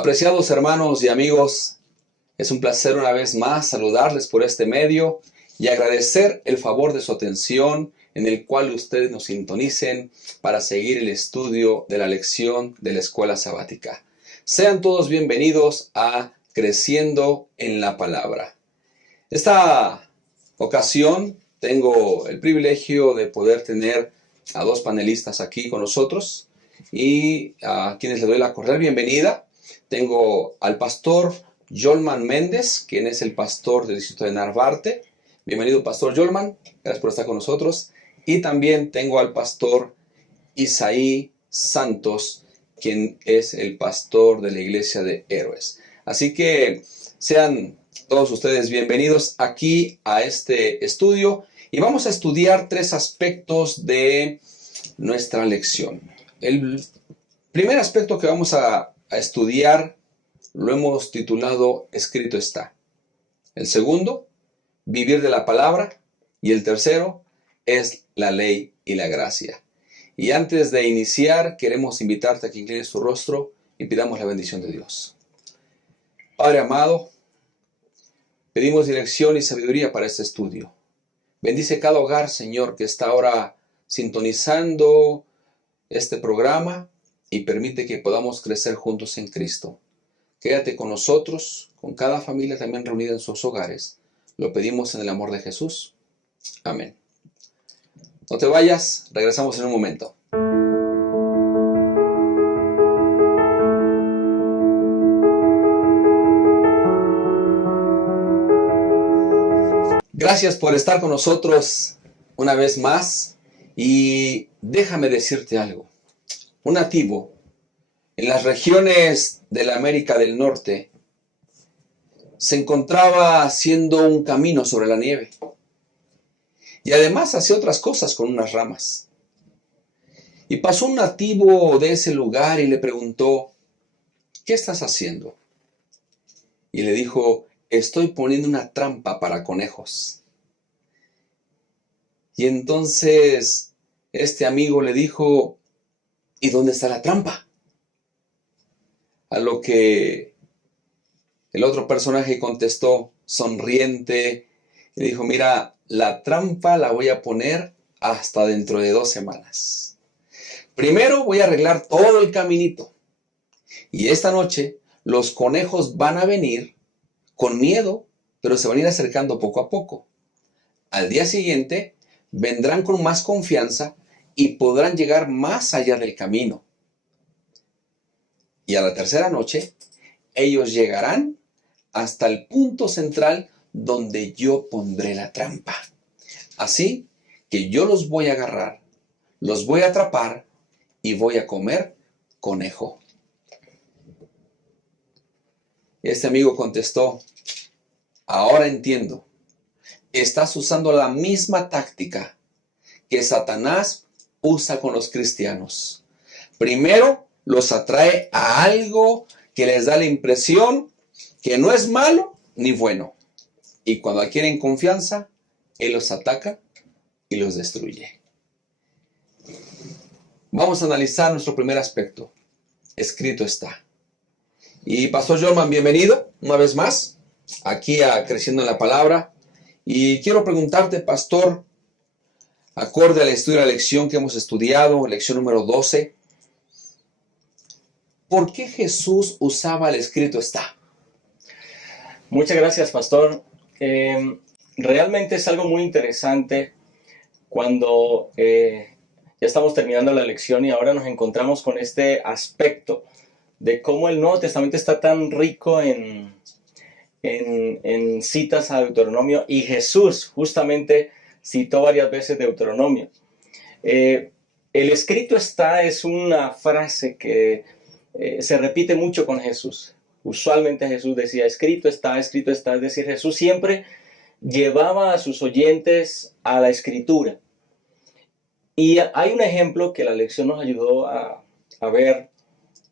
Apreciados hermanos y amigos, es un placer una vez más saludarles por este medio y agradecer el favor de su atención en el cual ustedes nos sintonicen para seguir el estudio de la lección de la escuela sabática. Sean todos bienvenidos a Creciendo en la Palabra. Esta ocasión tengo el privilegio de poder tener a dos panelistas aquí con nosotros y a quienes les doy la cordial bienvenida. Tengo al pastor Yolman Méndez, quien es el pastor del distrito de Narvarte. Bienvenido, pastor Yolman. Gracias por estar con nosotros. Y también tengo al pastor Isaí Santos, quien es el pastor de la iglesia de Héroes. Así que sean todos ustedes bienvenidos aquí a este estudio. Y vamos a estudiar tres aspectos de nuestra lección. El primer aspecto que vamos a estudiar lo hemos titulado Escrito está. El segundo, vivir de la palabra. Y el tercero es la ley y la gracia. Y antes de iniciar, queremos invitarte a que inclines tu rostro y pidamos la bendición de Dios. Padre amado, pedimos dirección y sabiduría para este estudio. Bendice cada hogar, Señor, que está ahora sintonizando este programa y permite que podamos crecer juntos en Cristo. Quédate con nosotros, con cada familia también reunida en sus hogares. Lo pedimos en el amor de Jesús. Amén. No te vayas, regresamos en un momento. Gracias por estar con nosotros una vez más y déjame decirte algo. Un nativo en las regiones de la América del Norte se encontraba haciendo un camino sobre la nieve y además hacía otras cosas con unas ramas. Y pasó un nativo de ese lugar y le preguntó, ¿qué estás haciendo? Y le dijo, estoy poniendo una trampa para conejos. Y entonces este amigo le dijo, ¿y dónde está la trampa? A lo que el otro personaje contestó, sonriente, y dijo, mira, la trampa la voy a poner hasta dentro de 2 semanas. Primero voy a arreglar todo el caminito. Y esta noche los conejos van a venir con miedo, pero se van a ir acercando poco a poco. Al día siguiente vendrán con más confianza y podrán llegar más allá del camino. Y a la tercera noche, ellos llegarán hasta el punto central donde yo pondré la trampa. Así que yo los voy a agarrar, los voy a atrapar y voy a comer conejo. Este amigo contestó, ahora entiendo, estás usando la misma táctica que Satanás usa con los cristianos. Primero los atrae a algo que les da la impresión que no es malo ni bueno. Y cuando adquieren confianza, él los ataca y los destruye. Vamos a analizar nuestro primer aspecto. Escrito está. Y Pastor Yolman, bienvenido una vez más aquí a Creciendo en la Palabra. Y quiero preguntarte, Pastor, acorde al estudio de la lección que hemos estudiado, lección número 12, ¿por qué Jesús usaba el escrito está? Muchas gracias, Pastor. Realmente es algo muy interesante cuando ya estamos terminando la lección y ahora nos encontramos con este aspecto de cómo el Nuevo Testamento está tan rico en citas a Deuteronomio, y Jesús justamente citó varias veces Deuteronomio. El escrito está es una frase que se repite mucho con Jesús. Usualmente Jesús decía escrito está, es decir, Jesús siempre llevaba a sus oyentes a la escritura. Y hay un ejemplo que la lección nos ayudó a ver,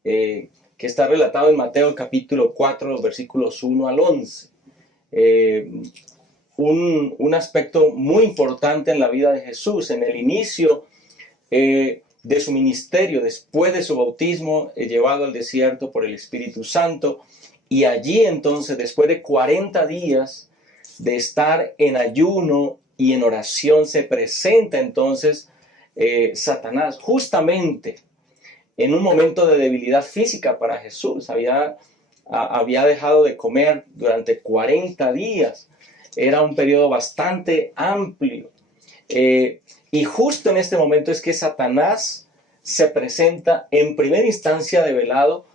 que está relatado en Mateo capítulo 4, los versículos 1 al 11. Un aspecto muy importante en la vida de Jesús. En el inicio, de su ministerio, después de su bautismo, llevado al desierto por el Espíritu Santo. Y allí entonces, después de 40 días de estar en ayuno y en oración, se presenta entonces Satanás, justamente en un momento de debilidad física para Jesús. Había dejado de comer durante 40 días. Era un periodo bastante amplio. Y justo en este momento es que Satanás se presenta en primera instancia develado,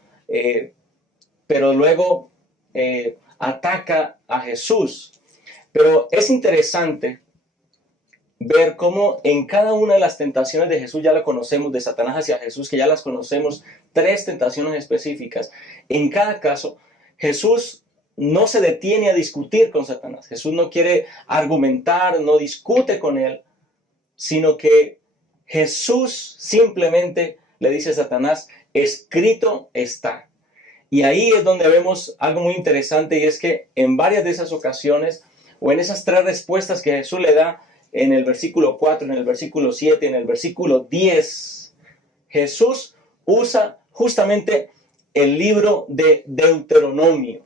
pero luego ataca a Jesús. Pero es interesante ver cómo en cada una de las tentaciones de Jesús, ya la conocemos, de Satanás hacia Jesús, que ya las conocemos, 3 tentaciones específicas. En cada caso, Jesús no se detiene a discutir con Satanás. Jesús no quiere argumentar, no discute con él, sino que Jesús simplemente le dice a Satanás, escrito está. Y ahí es donde vemos algo muy interesante, y es que en varias de esas ocasiones, o en esas 3 respuestas que Jesús le da, en el versículo 4, en el versículo 7, en el versículo 10, Jesús usa justamente el libro de Deuteronomio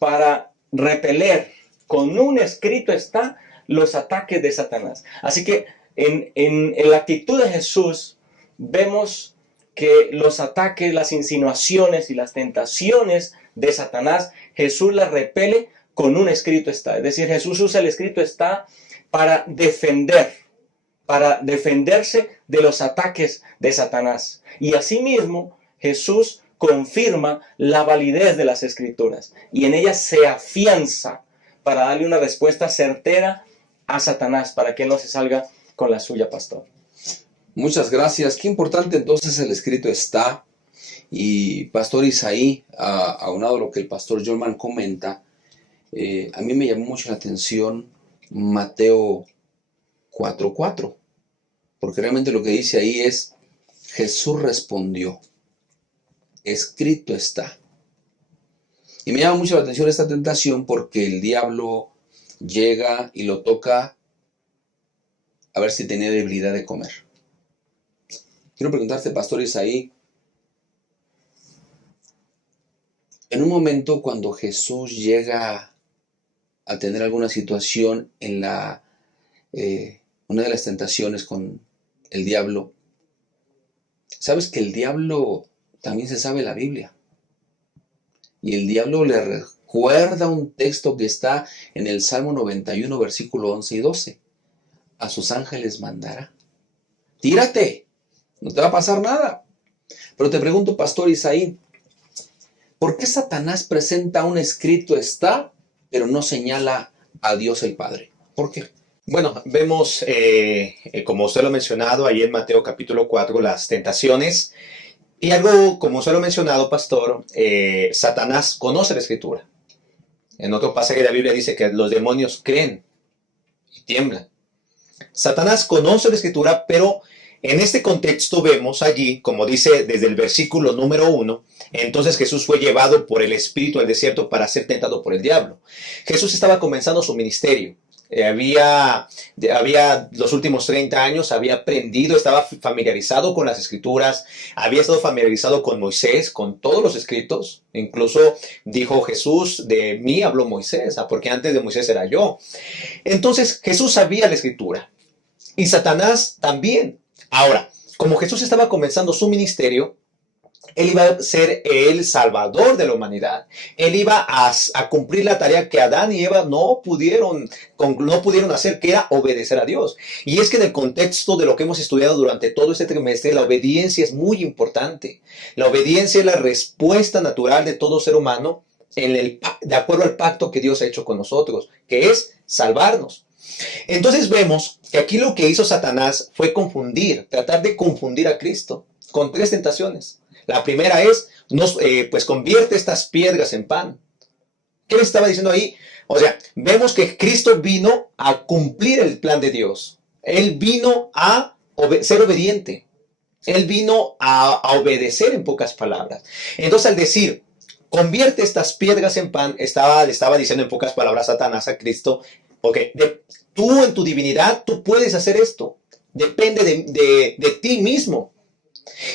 para repeler, con un escrito está, los ataques de Satanás. Así que en la actitud de Jesús vemos que los ataques, las insinuaciones y las tentaciones de Satanás, Jesús las repele con un escrito está. Es decir, Jesús usa el escrito está para defenderse de los ataques de Satanás. Y asimismo, Jesús confirma la validez de las Escrituras y en ellas se afianza para darle una respuesta certera a Satanás, para que no se salga con la suya, pastor. Muchas gracias. Qué importante entonces el escrito está. Y pastor Isaí, aunado a lo que el pastor Jorman comenta, a mí me llamó mucho la atención Mateo 4:4, porque realmente lo que dice ahí es, Jesús respondió, escrito está. Y me llama mucho la atención esta tentación porque el diablo llega y lo toca a ver si tenía debilidad de comer. Quiero preguntarte, pastor Isaí, en un momento cuando Jesús llega a tener alguna situación en una de las tentaciones con el diablo, sabes que el diablo también se sabe la Biblia. Y el diablo le recuerda un texto que está en el Salmo 91, versículo 11 y 12. A sus ángeles mandará. Tírate, no te va a pasar nada. Pero te pregunto, pastor Isaí, ¿por qué Satanás presenta un escrito está, pero no señala a Dios el Padre? ¿Por qué? Bueno, vemos, como usted lo ha mencionado, ahí en Mateo capítulo 4, las tentaciones. Y algo, como usted lo ha mencionado, pastor, Satanás conoce la Escritura. En otro pasaje de la Biblia dice que los demonios creen y tiemblan. Satanás conoce la Escritura, pero en este contexto vemos allí, como dice desde el versículo número 1, entonces Jesús fue llevado por el Espíritu al desierto para ser tentado por el diablo. Jesús estaba comenzando su ministerio. Había los últimos 30 años, había aprendido, estaba familiarizado con las Escrituras, había estado familiarizado con Moisés, con todos los escritos. Incluso dijo Jesús, de mí habló Moisés, porque antes de Moisés era yo. Entonces Jesús sabía la Escritura y Satanás también. Ahora, como Jesús estaba comenzando su ministerio, Él iba a ser el salvador de la humanidad. Él iba a cumplir la tarea que Adán y Eva no pudieron hacer, que era obedecer a Dios. Y es que en el contexto de lo que hemos estudiado durante todo este trimestre, la obediencia es muy importante. La obediencia es la respuesta natural de todo ser humano de acuerdo al pacto que Dios ha hecho con nosotros, que es salvarnos. Entonces vemos que aquí lo que hizo Satanás fue tratar de confundir a Cristo con 3 tentaciones. La primera es, pues convierte estas piedras en pan. ¿Qué le estaba diciendo ahí? O sea, vemos que Cristo vino a cumplir el plan de Dios. Él vino a ser obediente. Él vino a obedecer, en pocas palabras. Entonces al decir, convierte estas piedras en pan, le estaba diciendo en pocas palabras Satanás a Cristo, tú en tu divinidad, tú puedes hacer esto. Depende de ti mismo.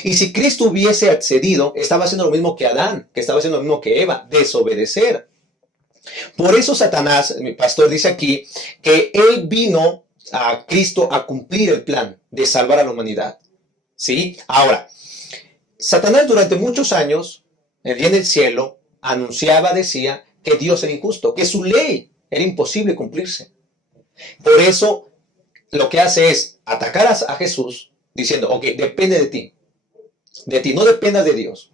Y si Cristo hubiese accedido, estaba haciendo lo mismo que Adán, que estaba haciendo lo mismo que Eva, desobedecer. Por eso Satanás, mi pastor dice aquí, que él vino a Cristo a cumplir el plan de salvar a la humanidad. ¿Sí? Ahora, Satanás durante muchos años, el día en el cielo, anunciaba, decía que Dios era injusto, que su ley era imposible cumplirse. Por eso, lo que hace es atacar a Jesús, diciendo, ok, depende de ti, no dependas de Dios.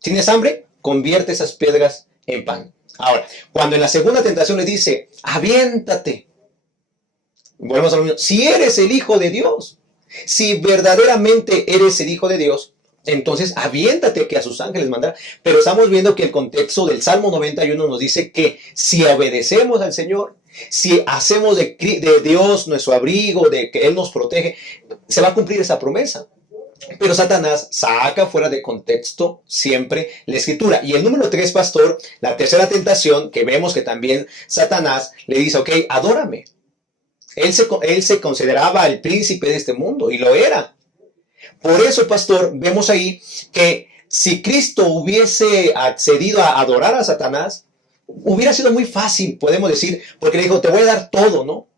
¿Tienes hambre? Convierte esas piedras en pan. Ahora, cuando en la segunda tentación le dice, aviéntate, volvemos a lo mismo, si eres el Hijo de Dios, si verdaderamente eres el Hijo de Dios, entonces aviéntate que a sus ángeles mandará. Pero estamos viendo que el contexto del Salmo 91 nos dice que si obedecemos al Señor, si hacemos de Dios nuestro abrigo, de que Él nos protege, se va a cumplir esa promesa. Pero Satanás saca fuera de contexto siempre la escritura. Y el número 3, pastor, la tercera tentación, que vemos que también Satanás le dice, ok, adórame. Él se consideraba el príncipe de este mundo, y lo era. Por eso, pastor, vemos ahí que si Cristo hubiese accedido a adorar a Satanás, hubiera sido muy fácil, podemos decir, porque le dijo, te voy a dar todo, ¿no?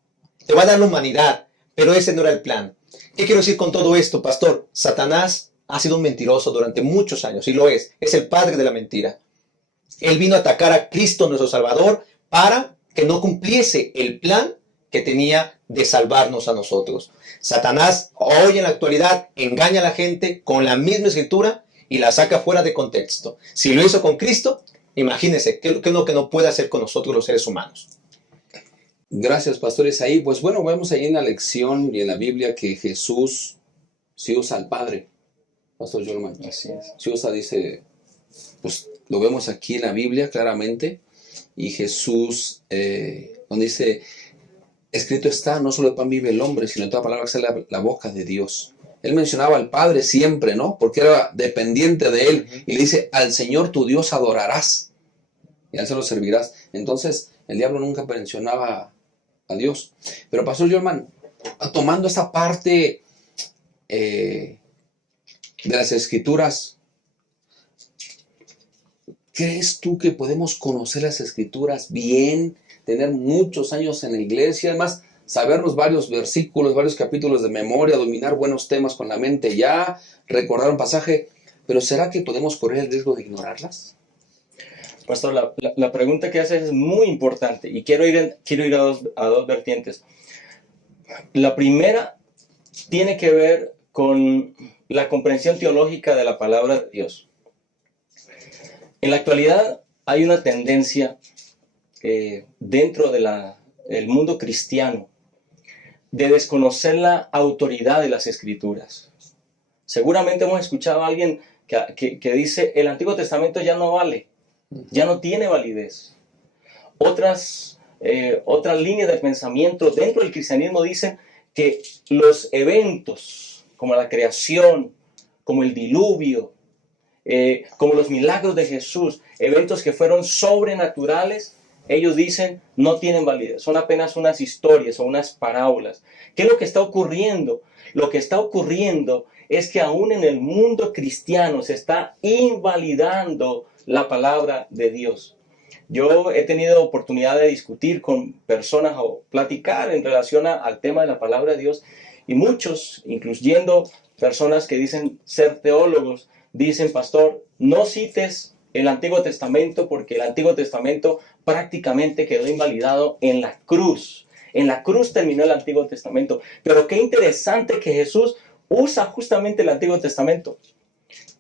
Te voy a dar la humanidad, pero ese no era el plan. ¿Qué quiero decir con todo esto, pastor? Satanás ha sido un mentiroso durante muchos años, y lo es el padre de la mentira. Él vino a atacar a Cristo, nuestro Salvador, para que no cumpliese el plan que tenía de salvarnos a nosotros. Satanás hoy en la actualidad engaña a la gente con la misma escritura y la saca fuera de contexto. Si lo hizo con Cristo, imagínense, ¿qué es lo que no puede hacer con nosotros los seres humanos? Gracias, Pastor Isaí. Pues bueno, vemos ahí en la lección y en la Biblia que Jesús sí usa al Padre. Pastor Jorman. Así es. Sí usa, dice, pues lo vemos aquí en la Biblia claramente. Y Jesús, donde dice, escrito está, no solo de pan vive el hombre, sino de toda palabra que sale la boca de Dios. Él mencionaba al Padre siempre, ¿no? Porque era dependiente de Él. Y le dice, al Señor tu Dios adorarás. Y a Él se lo servirás. Entonces, el diablo nunca mencionaba a Dios. Pero Pastor Jorman, tomando esta parte de las Escrituras, ¿crees tú que podemos conocer las Escrituras bien, tener muchos años en la iglesia, además sabernos varios versículos, varios capítulos de memoria, dominar buenos temas con la mente ya, recordar un pasaje, pero ¿será que podemos correr el riesgo de ignorarlas? Pastor, la pregunta que haces es muy importante y quiero ir a dos vertientes. La primera tiene que ver con la comprensión teológica de la palabra de Dios. En la actualidad hay una tendencia dentro del mundo cristiano de desconocer la autoridad de las Escrituras. Seguramente hemos escuchado a alguien que dice, el Antiguo Testamento ya no vale, ya no tiene validez. Otras líneas de pensamiento dentro del cristianismo dicen que los eventos como la creación, como el diluvio, como los milagros de Jesús, eventos que fueron sobrenaturales, ellos dicen no tienen validez, son apenas unas historias o unas parábolas. ¿Qué es lo que está ocurriendo? Lo que está ocurriendo es que aún en el mundo cristiano se está invalidando la palabra de Dios. Yo he tenido oportunidad de discutir con personas o platicar en relación al tema de la palabra de Dios, y muchos, incluyendo personas que dicen ser teólogos, dicen, pastor, no cites el Antiguo Testamento porque el Antiguo Testamento prácticamente quedó invalidado en la cruz. En la cruz terminó el Antiguo Testamento. Pero qué interesante que Jesús usa justamente el Antiguo Testamento.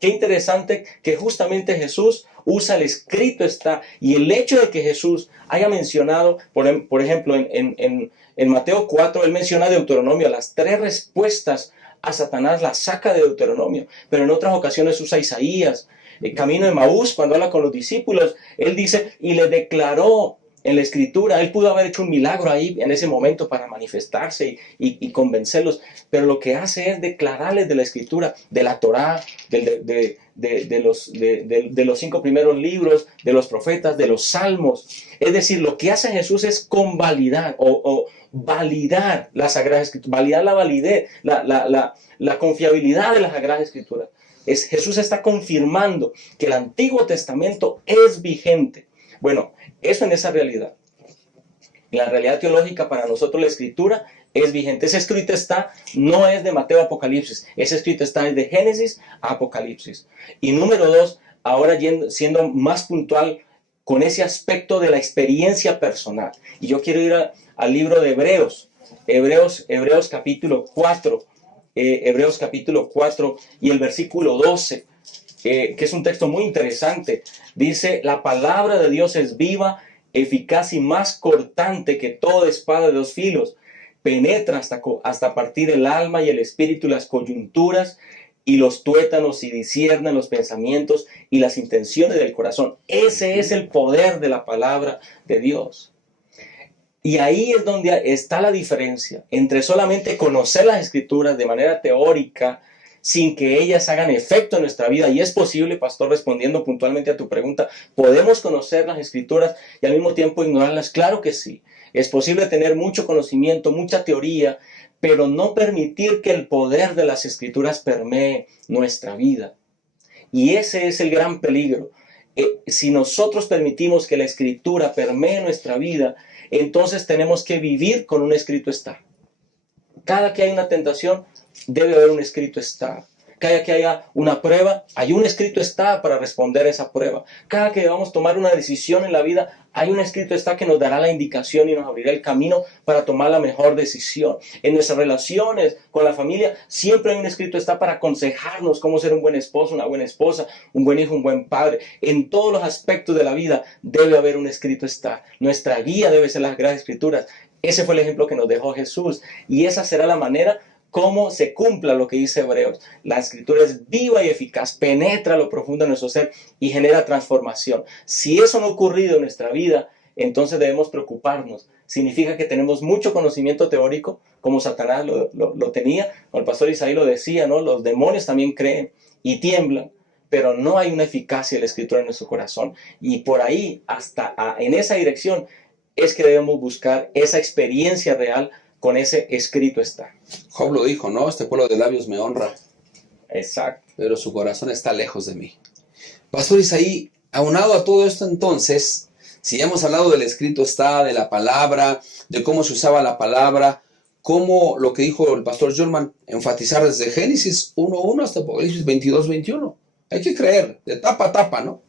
Qué interesante que justamente Jesús usa el escrito está. Y el hecho de que Jesús haya mencionado, por ejemplo, en Mateo 4, él menciona Deuteronomio, las 3 respuestas a Satanás las saca de Deuteronomio. Pero en otras ocasiones usa Isaías. El camino de Maús, cuando habla con los discípulos, él dice, y le declaró en la Escritura. Él pudo haber hecho un milagro ahí en ese momento para manifestarse y convencerlos, pero lo que hace es declararles de la Escritura, de la Torá, de los 5 primeros libros, de los profetas, de los salmos. Es decir, lo que hace Jesús es convalidar o validar las Sagradas Escrituras, validar la validez, la confiabilidad de las Sagradas Escrituras. Jesús está confirmando que el Antiguo Testamento es vigente. Bueno, eso en esa realidad. En la realidad teológica, para nosotros la Escritura es vigente. Ese escrito está, no es de Mateo a Apocalipsis. Ese escrito está de Génesis a Apocalipsis. Y número 2, ahora siendo más puntual con ese aspecto de la experiencia personal. Y yo quiero ir al libro de Hebreos. Hebreos capítulo 4. Hebreos capítulo 4 y el versículo 12. Que es un texto muy interesante. Dice, la palabra de Dios es viva, eficaz y más cortante que toda espada de 2 filos. Penetra hasta partir el alma y el espíritu y las coyunturas y los tuétanos y discierne los pensamientos y las intenciones del corazón. Ese es el poder de la palabra de Dios. Y ahí es donde está la diferencia entre solamente conocer las Escrituras de manera teórica, sin que ellas hagan efecto en nuestra vida. Y es posible, pastor, respondiendo puntualmente a tu pregunta, ¿podemos conocer las Escrituras y al mismo tiempo ignorarlas? Claro que sí. Es posible tener mucho conocimiento, mucha teoría, pero no permitir que el poder de las Escrituras permee nuestra vida. Y ese es el gran peligro. Si nosotros permitimos que la Escritura permee nuestra vida, entonces tenemos que vivir con un escrito está. Cada que hay una tentación, debe haber un escrito está. Cada que haya una prueba, hay un escrito está para responder a esa prueba. Cada que vamos a tomar una decisión en la vida, hay un escrito está que nos dará la indicación y nos abrirá el camino para tomar la mejor decisión. En nuestras relaciones con la familia, siempre hay un escrito está para aconsejarnos cómo ser un buen esposo, una buena esposa, un buen hijo, un buen padre. En todos los aspectos de la vida debe haber un escrito está. Nuestra guía debe ser las Sagradas Escrituras. Ese fue el ejemplo que nos dejó Jesús. Y esa será la manera cómo se cumpla lo que dice Hebreos. La Escritura es viva y eficaz, penetra lo profundo de nuestro ser y genera transformación. Si eso no ha ocurrido en nuestra vida, entonces debemos preocuparnos. Significa que tenemos mucho conocimiento teórico, como Satanás lo tenía, como el pastor Isaí lo decía, ¿no? Los demonios también creen y tiemblan, pero no hay una eficacia de la Escritura en nuestro corazón. Y por ahí, en esa dirección, es que debemos buscar esa experiencia real con ese escrito está. Job lo dijo, ¿no? Este pueblo de labios me honra. Exacto. Pero su corazón está lejos de mí. Pastor Isaí, aunado a todo esto entonces, si ya hemos hablado del escrito está, de la palabra, de cómo se usaba la palabra, cómo lo que dijo el pastor Jorman, enfatizar desde Génesis 1:1 hasta Apocalipsis 22:21. Hay que creer, de tapa a tapa, ¿no?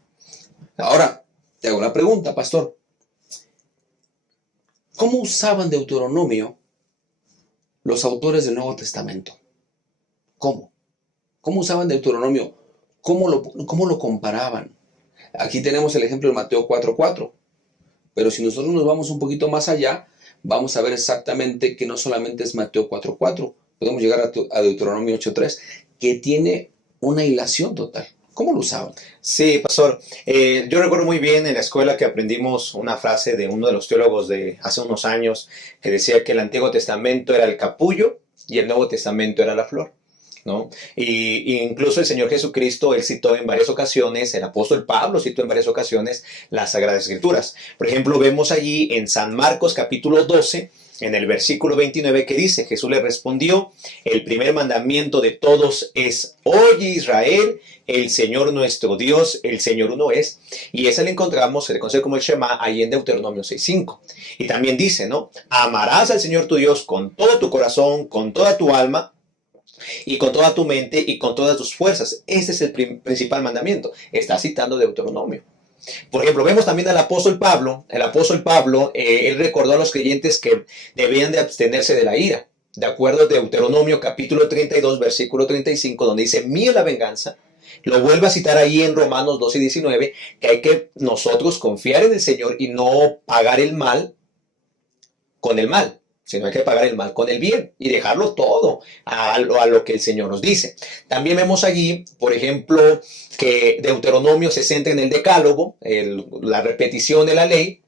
Ahora, te hago la pregunta, pastor. ¿Cómo usaban Deuteronomio los autores del Nuevo Testamento? ¿Cómo? ¿Cómo usaban Deuteronomio? ¿Cómo lo comparaban? Aquí tenemos el ejemplo de Mateo 4:4. Pero si nosotros nos vamos un poquito más allá, vamos a ver exactamente que no solamente es Mateo 4:4. Podemos llegar a Deuteronomio 8:3, que tiene una hilación total. ¿Cómo lo usaban? Sí, pastor. Yo recuerdo muy bien en la escuela que aprendimos una frase de uno de los teólogos de hace unos años que decía que el Antiguo Testamento era el capullo y el Nuevo Testamento era la flor, ¿no? Y incluso el Señor Jesucristo, él citó en varias ocasiones, el apóstol Pablo citó en varias ocasiones las Sagradas Escrituras. Por ejemplo, vemos allí en San Marcos capítulo 12, en el versículo 29, que dice, Jesús le respondió, el primer mandamiento de todos es, oye Israel, el Señor nuestro Dios, el Señor uno es. Y esa la encontramos, se le conoce como el Shema, ahí en Deuteronomio 6:5. Y también dice, ¿no? Amarás al Señor tu Dios con todo tu corazón, con toda tu alma, y con toda tu mente y con todas tus fuerzas. Ese es el principal mandamiento. Está citando Deuteronomio. Por ejemplo, vemos también al apóstol Pablo. El apóstol Pablo, él recordó a los creyentes que debían de abstenerse de la ira. De acuerdo a Deuteronomio capítulo 32, versículo 35, donde dice, mía la venganza. Lo vuelve a citar ahí en Romanos 12:19, que hay que nosotros confiar en el Señor y no pagar el mal con el mal, sino hay que pagar el mal con el bien y dejarlo todo a lo que el Señor nos dice. También vemos allí, por ejemplo, que Deuteronomio se centra en el decálogo, la repetición de la ley,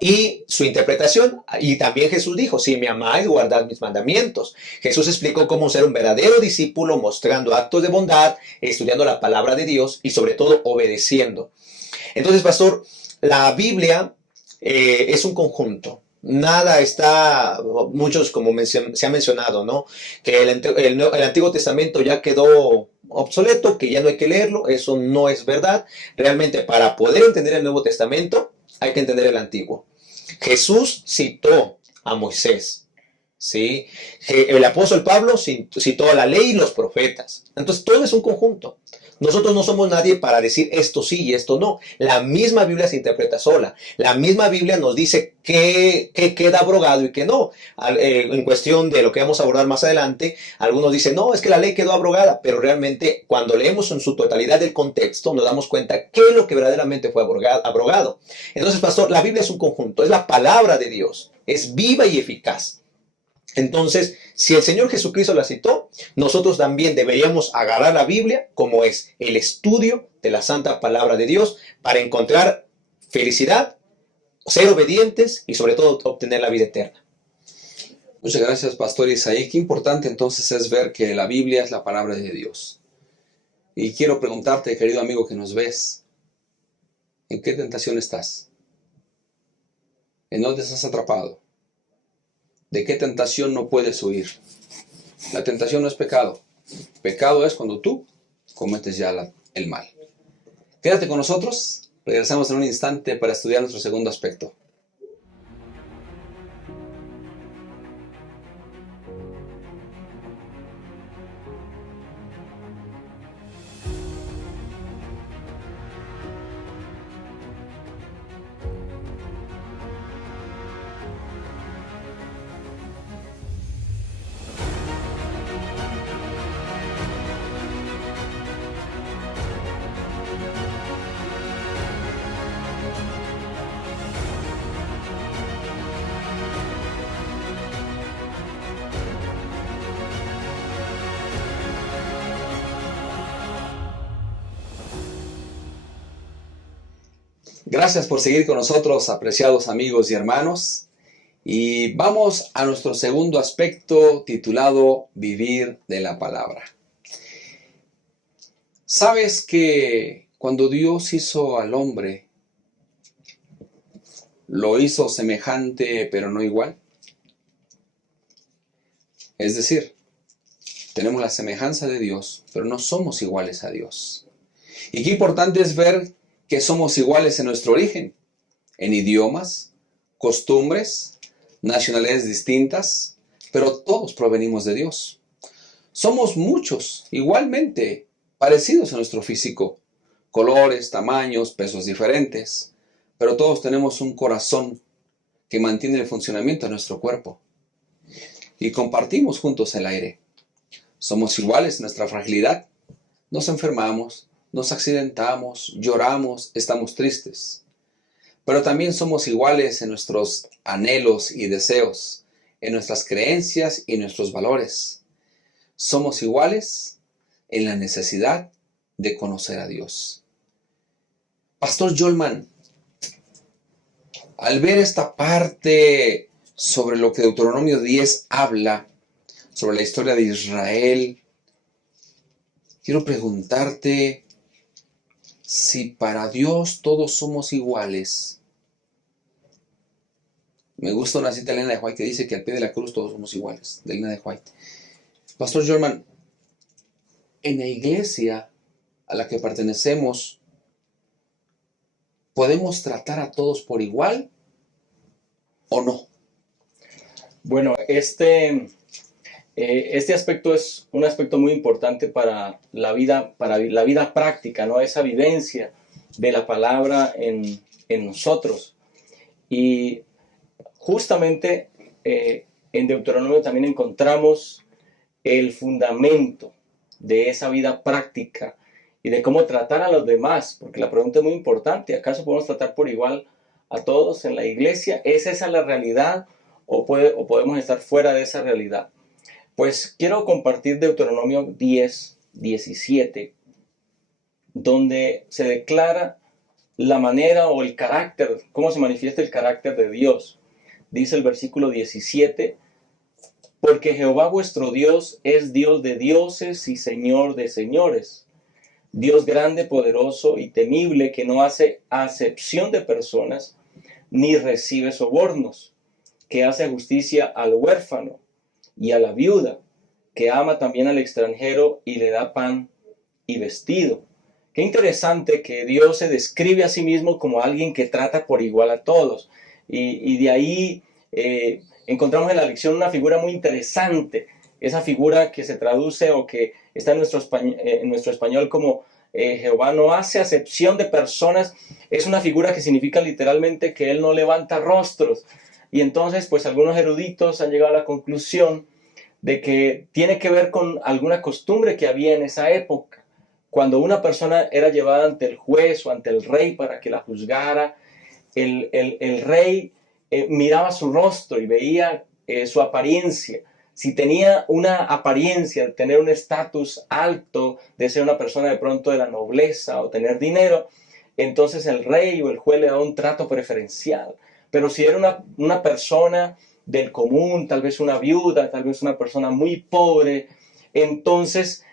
Y su interpretación, y también Jesús dijo, si me amáis, guardad mis mandamientos. Jesús explicó cómo ser un verdadero discípulo, mostrando actos de bondad, estudiando la palabra de Dios y sobre todo obedeciendo. Entonces, pastor, la Biblia es un conjunto. Nada está, muchos como se ha mencionado, ¿no? Que el Antiguo Testamento ya quedó obsoleto, que ya no hay que leerlo. Eso no es verdad. Realmente, para poder entender el Nuevo Testamento, hay que entender el Antiguo. Jesús citó a Moisés, ¿sí? El apóstol Pablo citó a la ley y los profetas. Entonces, todo es un conjunto. Nosotros no somos nadie para decir esto sí y esto no. La misma Biblia se interpreta sola. La misma Biblia nos dice qué queda abrogado y qué no. En cuestión de lo que vamos a abordar más adelante, algunos dicen, no, es que la ley quedó abrogada, pero realmente cuando leemos en su totalidad el contexto, nos damos cuenta qué es lo que verdaderamente fue abrogado. Entonces, pastor, la Biblia es un conjunto, es la palabra de Dios, es viva y eficaz. Entonces, si el Señor Jesucristo la citó, nosotros también deberíamos agarrar la Biblia como es el estudio de la santa palabra de Dios para encontrar felicidad, ser obedientes y sobre todo obtener la vida eterna. Muchas gracias, Pastor Isaí. Qué importante entonces es ver que la Biblia es la palabra de Dios. Y quiero preguntarte, querido amigo que nos ves, ¿en qué tentación estás? ¿En dónde estás atrapado? ¿De qué tentación no puedes huir? La tentación no es pecado. Pecado es cuando tú cometes ya el mal. Quédate con nosotros. Regresamos en un instante para estudiar nuestro segundo aspecto. Gracias por seguir con nosotros, apreciados amigos y hermanos. Y vamos a nuestro segundo aspecto titulado Vivir de la Palabra. ¿Sabes que cuando Dios hizo al hombre, lo hizo semejante pero no igual? Es decir, tenemos la semejanza de Dios, pero no somos iguales a Dios. Y qué importante es ver que somos iguales en nuestro origen, en idiomas, costumbres, nacionalidades distintas, pero todos provenimos de Dios. Somos muchos, igualmente parecidos en nuestro físico, colores, tamaños, pesos diferentes, pero todos tenemos un corazón que mantiene el funcionamiento de nuestro cuerpo. Y compartimos juntos el aire. Somos iguales en nuestra fragilidad. Nos enfermamos, nos accidentamos, lloramos, estamos tristes. Pero también somos iguales en nuestros anhelos y deseos, en nuestras creencias y nuestros valores. Somos iguales en la necesidad de conocer a Dios. Pastor Jolman, al ver esta parte sobre lo que Deuteronomio 10 habla, sobre la historia de Israel, quiero preguntarte si para Dios todos somos iguales. Me gusta una cita de Elena de White que dice que al pie de la cruz todos somos iguales, de Elena de White. Pastor Jorman, en la iglesia a la que pertenecemos, ¿podemos tratar a todos por igual o no? Bueno, este aspecto es un aspecto muy importante para la vida práctica, ¿no? Esa vivencia de la palabra en nosotros. Y justamente en Deuteronomio también encontramos el fundamento de esa vida práctica y de cómo tratar a los demás, porque la pregunta es muy importante: ¿acaso podemos tratar por igual a todos en la iglesia? ¿Es esa la realidad o podemos estar fuera de esa realidad? Pues quiero compartir Deuteronomio 10, 17, donde se declara la manera o el carácter, cómo se manifiesta el carácter de Dios. Dice el versículo 17, porque Jehová vuestro Dios es Dios de dioses y Señor de señores, Dios grande, poderoso y temible, que no hace acepción de personas, ni recibe sobornos, que hace justicia al huérfano y a la viuda, que ama también al extranjero y le da pan y vestido. Qué interesante que Dios se describe a sí mismo como alguien que trata por igual a todos. Y de ahí encontramos en la lección una figura muy interesante, esa figura que se traduce o que está en nuestro español como Jehová no hace acepción de personas. Es una figura que significa literalmente que Él no levanta rostros. Y entonces, pues algunos eruditos han llegado a la conclusión de que tiene que ver con alguna costumbre que había en esa época. Cuando una persona era llevada ante el juez o ante el rey para que la juzgara, el rey miraba su rostro y veía su apariencia. Si tenía una apariencia de tener un estatus alto, de ser una persona de pronto de la nobleza o tener dinero, entonces el rey o el juez le daba un trato preferencial. Pero si era una persona del común, tal vez una viuda, tal vez una persona muy pobre, entonces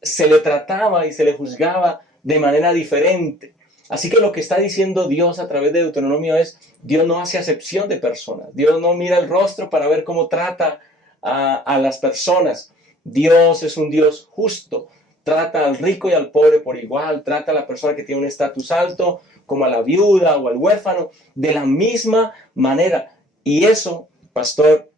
se le trataba y se le juzgaba de manera diferente. Así que lo que está diciendo Dios a través de Deuteronomio es, Dios no hace acepción de personas. Dios no mira el rostro para ver cómo trata a las personas. Dios es un Dios justo. Trata al rico y al pobre por igual. Trata a la persona que tiene un estatus alto como a la viuda o al huérfano de la misma manera. Y eso, Pastor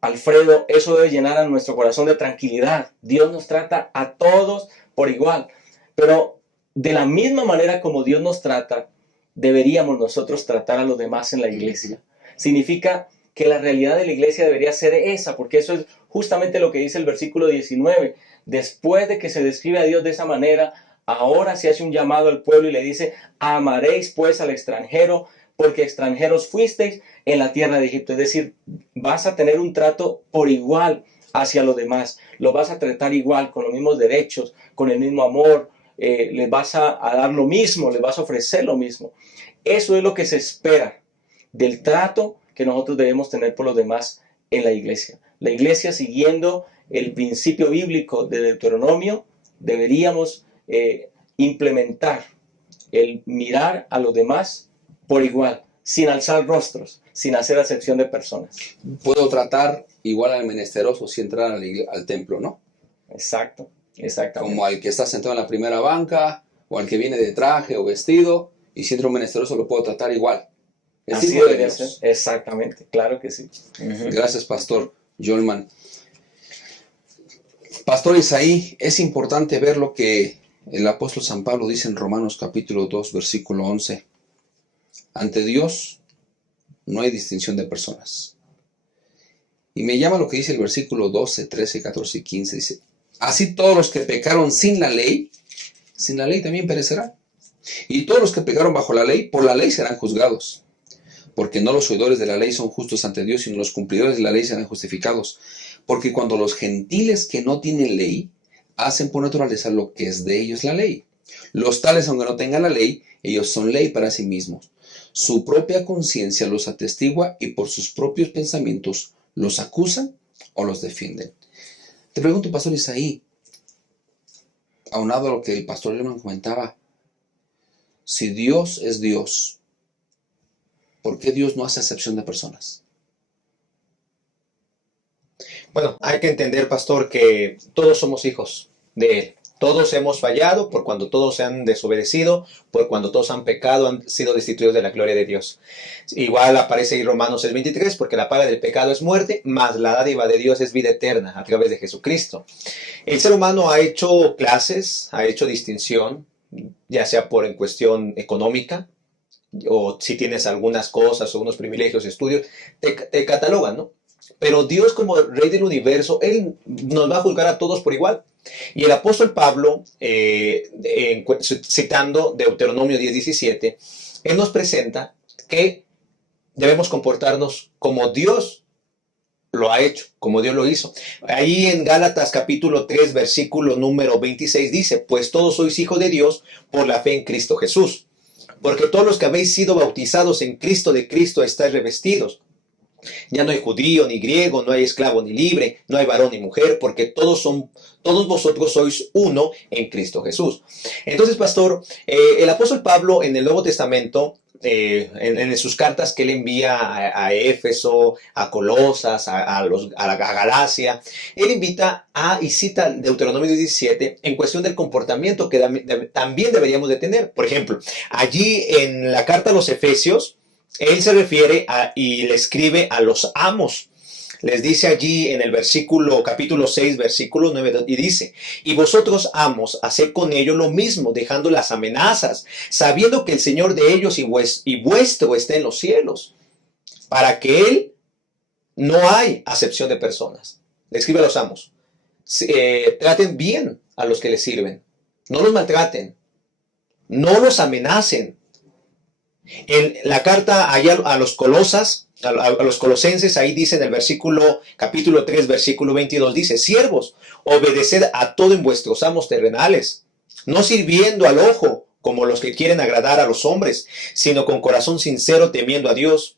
Alfredo, eso debe llenar a nuestro corazón de tranquilidad. Dios nos trata a todos por igual. Pero de la misma manera como Dios nos trata, deberíamos nosotros tratar a los demás en la iglesia. Significa que la realidad de la iglesia debería ser esa, porque eso es justamente lo que dice el versículo 19. Después de que se describe a Dios de esa manera, ahora se hace un llamado al pueblo y le dice, amaréis pues al extranjero, porque extranjeros fuisteis en la tierra de Egipto. Es decir, vas a tener un trato por igual hacia los demás. Lo vas a tratar igual, con los mismos derechos, con el mismo amor. Les vas a dar lo mismo, les vas a ofrecer lo mismo. Eso es lo que se espera del trato que nosotros debemos tener por los demás en la iglesia. La iglesia, siguiendo el principio bíblico de Deuteronomio, deberíamos implementar el mirar a los demás por igual, sin alzar rostros, sin hacer acepción de personas. Puedo tratar igual al menesteroso si entrar al templo, ¿no? Exacto, exactamente. Como al que está sentado en la primera banca, o al que viene de traje o vestido, y si entra un menesteroso lo puedo tratar igual. Así debería ser. Exactamente, claro que sí. Gracias, Pastor Jolman. Pastor Isaí, es importante ver lo que el apóstol San Pablo dice en Romanos capítulo 2, versículo 11. Ante Dios no hay distinción de personas. Y me llama lo que dice el versículo 12, 13, 14 y 15. Dice, así todos los que pecaron sin la ley también perecerán. Y todos los que pecaron bajo la ley, por la ley serán juzgados. Porque no los oidores de la ley son justos ante Dios, sino los cumplidores de la ley serán justificados. Porque cuando los gentiles que no tienen ley hacen por naturaleza lo que es de ellos la ley, los tales, aunque no tengan la ley, ellos son ley para sí mismos. Su propia conciencia los atestigua y por sus propios pensamientos los acusan o los defienden. Te pregunto, Pastor Isaí, aunado a lo que el Pastor Lehman comentaba, si Dios es Dios, ¿por qué Dios no hace acepción de personas? Bueno, hay que entender, Pastor, que todos somos hijos de Él. Todos hemos fallado por cuando todos se han desobedecido, por cuando todos han pecado, han sido destituidos de la gloria de Dios. Igual aparece en Romanos 6:23, porque la paga del pecado es muerte, mas la dádiva de Dios es vida eterna a través de Jesucristo. El ser humano ha hecho clases, ha hecho distinción, ya sea en cuestión económica, o si tienes algunas cosas o unos privilegios, estudios, te catalogan, ¿no? Pero Dios, como Rey del universo, Él nos va a juzgar a todos por igual. Y el apóstol Pablo, citando Deuteronomio 10:17, él nos presenta que debemos comportarnos como Dios lo ha hecho, como Dios lo hizo. Ahí en Gálatas capítulo 3, versículo número 26 dice, pues todos sois hijos de Dios por la fe en Cristo Jesús. porque todos los que habéis sido bautizados en Cristo de Cristo estáis revestidos. Ya no hay judío ni griego, no hay esclavo ni libre, no hay varón ni mujer, porque todos vosotros sois uno en Cristo Jesús. Entonces, pastor, el apóstol Pablo en el Nuevo Testamento, en sus cartas que él envía a Éfeso, a Colosas, a Galacia, él invita y cita Deuteronomio 17 en cuestión del comportamiento que también deberíamos de tener. Por ejemplo, allí en la carta a los Efesios, él se refiere y le escribe a los amos. Les dice allí en el capítulo 6, versículo 9, y dice: y vosotros, amos, haced con ellos lo mismo, dejando las amenazas, sabiendo que el Señor de ellos y vuestro está en los cielos, para que Él no hay acepción de personas. Le escribe a los amos: traten bien a los que les sirven, no los maltraten, no los amenacen. En la carta allá a los Colosas, a los colosenses, ahí dice en el capítulo 3, versículo 22, dice: siervos, obedeced a todo en vuestros amos terrenales, no sirviendo al ojo como los que quieren agradar a los hombres, sino con corazón sincero, temiendo a Dios.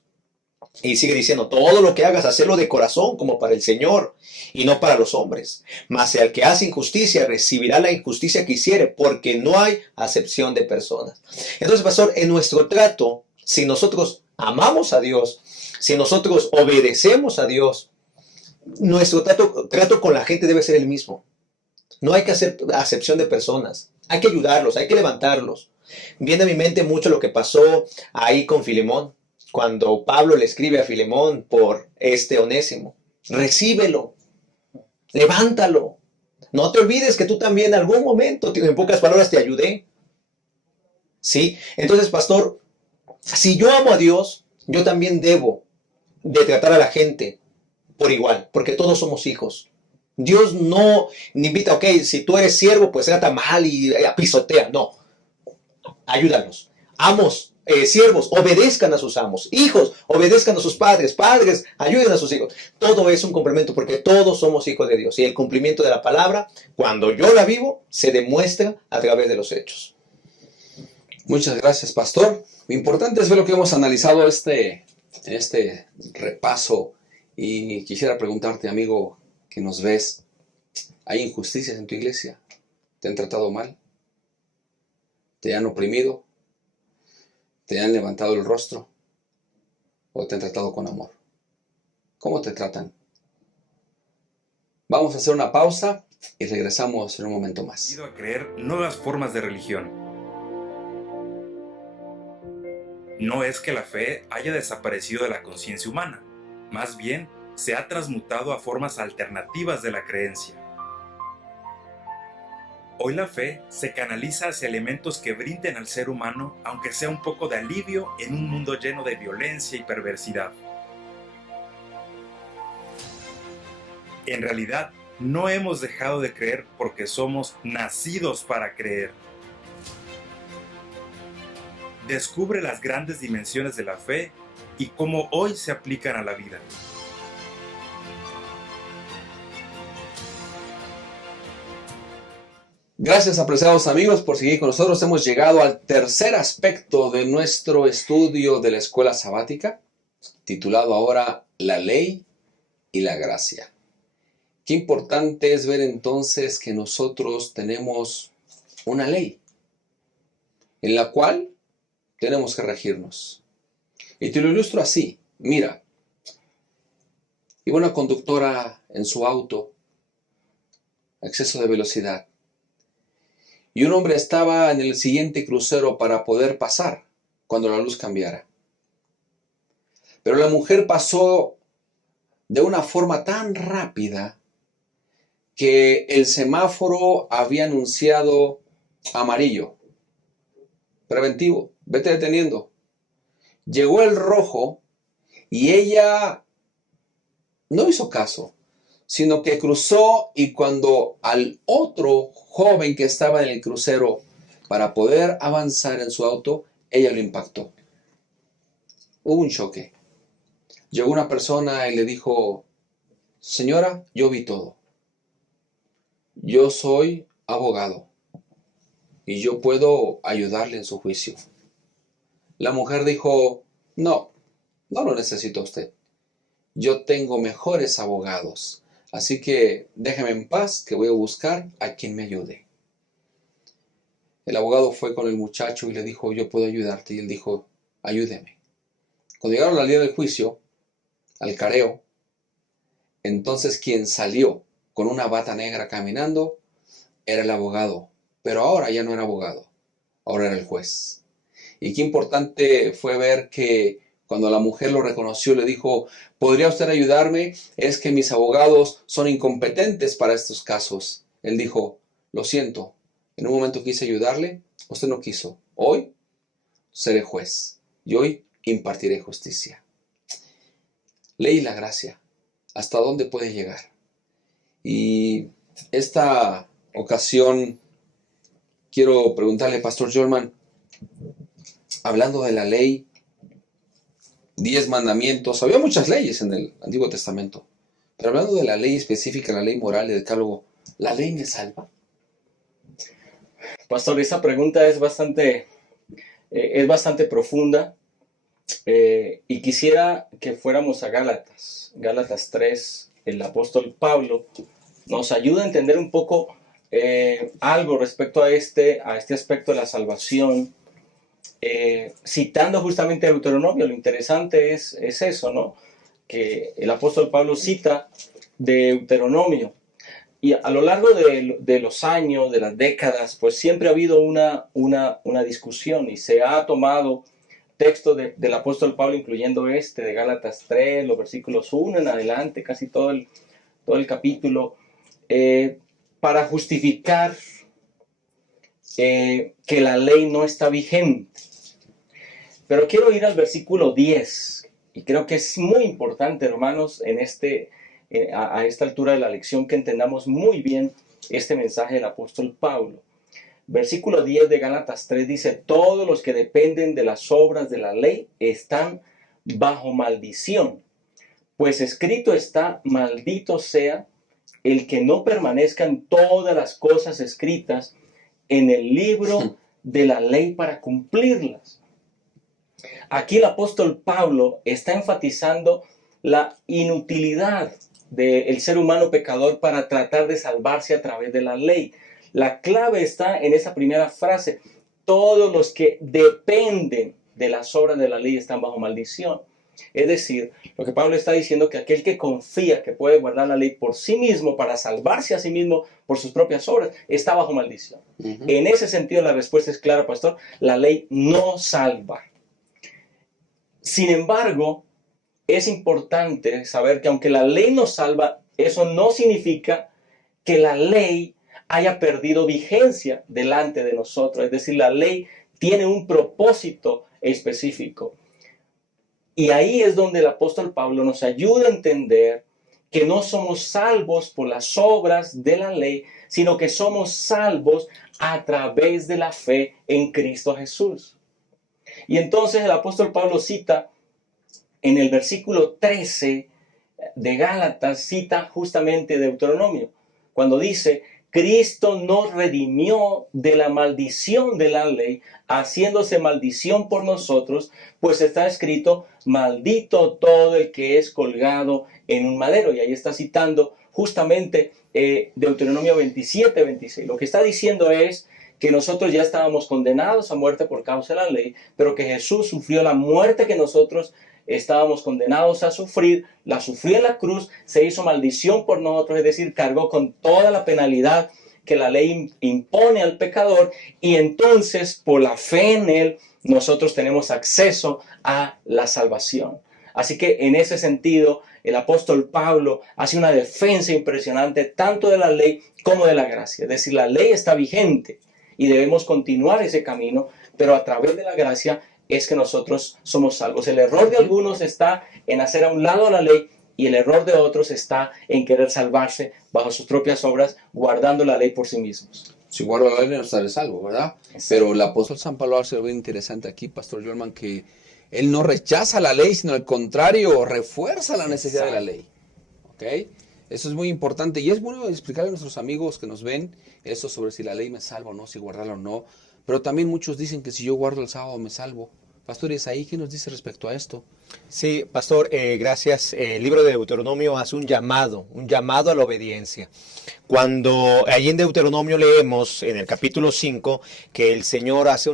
Y sigue diciendo: todo lo que hagas, hacelo de corazón como para el Señor y no para los hombres. Mas el que hace injusticia recibirá la injusticia que hiciere, porque no hay acepción de personas. Entonces, pastor, en nuestro trato, si nosotros amamos a Dios, si nosotros obedecemos a Dios, nuestro trato con la gente debe ser el mismo. No hay que hacer acepción de personas. Hay que ayudarlos, hay que levantarlos. Viene a mi mente mucho lo que pasó ahí con Filemón, cuando Pablo le escribe a Filemón por Onésimo. Recíbelo, levántalo. No te olvides que tú también en algún momento, en pocas palabras, te ayudé. ¿Sí? Entonces, pastor, si yo amo a Dios, yo también debo de tratar a la gente por igual, porque todos somos hijos. Dios no invita, ok, si tú eres siervo, pues trata mal y pisotea. No, ayúdanos. Siervos, obedezcan a sus amos. Hijos, obedezcan a sus padres. Padres, ayuden a sus hijos. Todo es un complemento, porque todos somos hijos de Dios. Y el cumplimiento de la palabra, cuando yo la vivo, se demuestra a través de los hechos. Muchas gracias, pastor. Lo importante es ver lo que hemos analizado en este repaso. Y quisiera preguntarte, amigo, que nos ves, ¿hay injusticias en tu iglesia? ¿Te han tratado mal? ¿Te han oprimido? ¿Te han levantado el rostro? ¿O te han tratado con amor? ¿Cómo te tratan? Vamos a hacer una pausa y regresamos en un momento más. Ido a creer nuevas formas de religión. No es que la fe haya desaparecido de la conciencia humana, más bien se ha transmutado a formas alternativas de la creencia. Hoy la fe se canaliza hacia elementos que brinden al ser humano, aunque sea un poco de alivio en un mundo lleno de violencia y perversidad. En realidad, no hemos dejado de creer porque somos nacidos para creer. Descubre las grandes dimensiones de la fe y cómo hoy se aplican a la vida. Gracias, apreciados amigos, por seguir con nosotros. Hemos llegado al tercer aspecto de nuestro estudio de la escuela sabática, titulado ahora La Ley y la Gracia. Qué importante es ver entonces que nosotros tenemos una ley en la cual tenemos que regirnos. Y te lo ilustro así. Mira, iba una conductora en su auto, a exceso de velocidad. Y un hombre estaba en el siguiente crucero para poder pasar cuando la luz cambiara. Pero la mujer pasó de una forma tan rápida que el semáforo había anunciado amarillo. Preventivo, vete deteniendo. Llegó el rojo y ella no hizo caso, sino que cruzó, y cuando al otro joven que estaba en el crucero para poder avanzar en su auto, ella lo impactó. Hubo un choque. Llegó una persona y le dijo: señora, yo vi todo. Yo soy abogado y yo puedo ayudarle en su juicio. La mujer dijo, no, no lo necesita usted. Yo tengo mejores abogados, así que déjeme en paz que voy a buscar a quien me ayude. El abogado fue con el muchacho y le dijo, yo puedo ayudarte. Y él dijo, ayúdeme. Cuando llegaron al día del juicio, al careo, entonces quien salió con una bata negra caminando era el abogado. Pero ahora ya no era abogado, ahora era el juez. Y qué importante fue ver que cuando la mujer lo reconoció, le dijo, ¿podría usted ayudarme? Es que mis abogados son incompetentes para estos casos. Él dijo, lo siento, en un momento quise ayudarle, usted no quiso. Hoy seré juez y hoy impartiré justicia. Ley y la gracia, ¿hasta dónde puede llegar? Y esta ocasión quiero preguntarle, Pastor Jorman, hablando de la ley, 10 mandamientos, había muchas leyes en el Antiguo Testamento, pero hablando de la ley específica, la ley moral, el decálogo, ¿la ley me salva? Pastor, esa pregunta es bastante profunda, y quisiera que fuéramos a Gálatas 3, el apóstol Pablo nos ayuda a entender un poco algo respecto a este aspecto de la salvación, citando justamente Deuteronomio. Lo interesante es eso, ¿no? Que el apóstol Pablo cita de Deuteronomio. Y a lo largo de los años, de las décadas, pues siempre ha habido una discusión y se ha tomado texto del apóstol Pablo, incluyendo de Gálatas 3, los versículos 1 en adelante, casi todo el capítulo, para justificar que la ley no está vigente. Pero quiero ir al versículo 10, y creo que es muy importante, hermanos, a esta altura de la lección, que entendamos muy bien este mensaje del apóstol Pablo. Versículo 10 de Gálatas 3 dice, todos los que dependen de las obras de la ley están bajo maldición, pues escrito está, maldito sea el que no permanezca en todas las cosas escritas en el libro de la ley para cumplirlas. Aquí el apóstol Pablo está enfatizando la inutilidad del ser humano pecador para tratar de salvarse a través de la ley. La clave está en esa primera frase, todos los que dependen de las obras de la ley están bajo maldición. Es decir, lo que Pablo está diciendo, que aquel que confía que puede guardar la ley por sí mismo, para salvarse a sí mismo por sus propias obras, está bajo maldición. En ese sentido la respuesta es clara, pastor, la ley no salva. Sin embargo, es importante saber que aunque la ley nos salva, eso no significa que la ley haya perdido vigencia delante de nosotros. Es decir, la ley tiene un propósito específico. Y ahí es donde el apóstol Pablo nos ayuda a entender que no somos salvos por las obras de la ley, sino que somos salvos a través de la fe en Cristo Jesús. Y entonces el apóstol Pablo cita en el versículo 13 de Gálatas, cita justamente Deuteronomio, cuando dice, Cristo nos redimió de la maldición de la ley, haciéndose maldición por nosotros, pues está escrito, maldito todo el que es colgado en un madero. Y ahí está citando justamente Deuteronomio 27, 26. Lo que está diciendo es que nosotros ya estábamos condenados a muerte por causa de la ley, pero que Jesús sufrió la muerte que nosotros estábamos condenados a sufrir, la sufrió en la cruz, se hizo maldición por nosotros, es decir, cargó con toda la penalidad que la ley impone al pecador, y entonces por la fe en él nosotros tenemos acceso a la salvación. Así que en ese sentido el apóstol Pablo hace una defensa impresionante tanto de la ley como de la gracia. Es decir, la ley está vigente y debemos continuar ese camino, pero a través de la gracia es que nosotros somos salvos. El error de algunos está en hacer a un lado la ley, y el error de otros está en querer salvarse bajo sus propias obras, guardando la ley por sí mismos. Si guardo la ley no estaré salvo, ¿verdad? Exacto. Pero el apóstol San Pablo hace algo interesante aquí, Pastor Jorman, que él no rechaza la ley, sino al contrario, refuerza la necesidad de la ley. ¿Ok? Eso es muy importante, y es bueno explicarle a nuestros amigos que nos ven eso sobre si la ley me salva o no, si guardarla o no. Pero también muchos dicen que si yo guardo el sábado me salvo. Pastor Isaí, ¿qué nos dice respecto a esto? Sí, pastor, gracias. El libro de Deuteronomio hace un llamado a la obediencia. Cuando ahí en Deuteronomio leemos en el capítulo 5 que el Señor hace